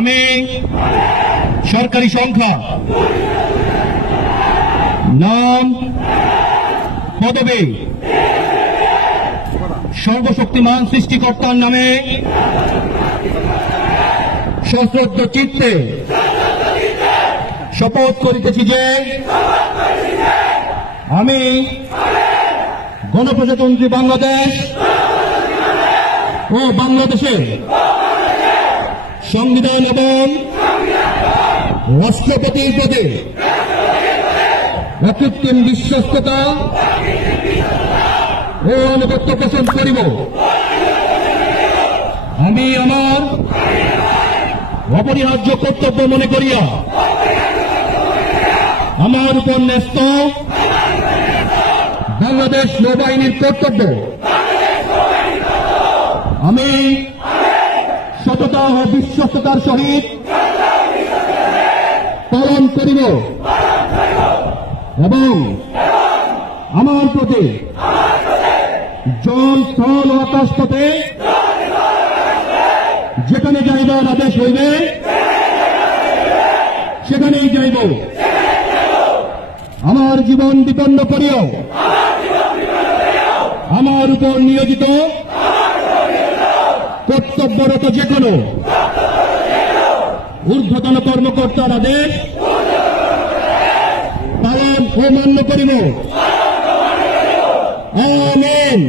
আমি সরকারি সংখ্যা, নাম, পদবি সর্বশক্তিমান সৃষ্টিকর্তার নামে সশ্রদ্ধ চিত্তে শপথ করিতেছি যে আমি গণপ্রজাতন্ত্রী বাংলাদেশ ও বাংলাদেশে সংবিধান এবং রাষ্ট্রপতির পদে অকৃত্রিম বিশ্বস্ততা ও আনুগত্য পোষণ করিব। আমি আমার অপরিহার্য কর্তব্য মনে করিয়া আমার উপর ন্যস্ত বাংলাদেশ নৌবাহিনীর কর্তব্য আমি সততা ও বিশ্বস্ততার সহিত পালন করিব এবং আমার প্রতি জল, স্থল ও আকাশ পথে যেখানে যাইবার আদেশ হইবে সেখানেই যাইব। আমার জীবন বিপন্ন করিও আমার উপর নিয়োজিত কর্তব্যরত যে কোনো ঊর্ধ্বতন কর্মকর্তার আদেশ পালন ও মান্য করিব। আমিন।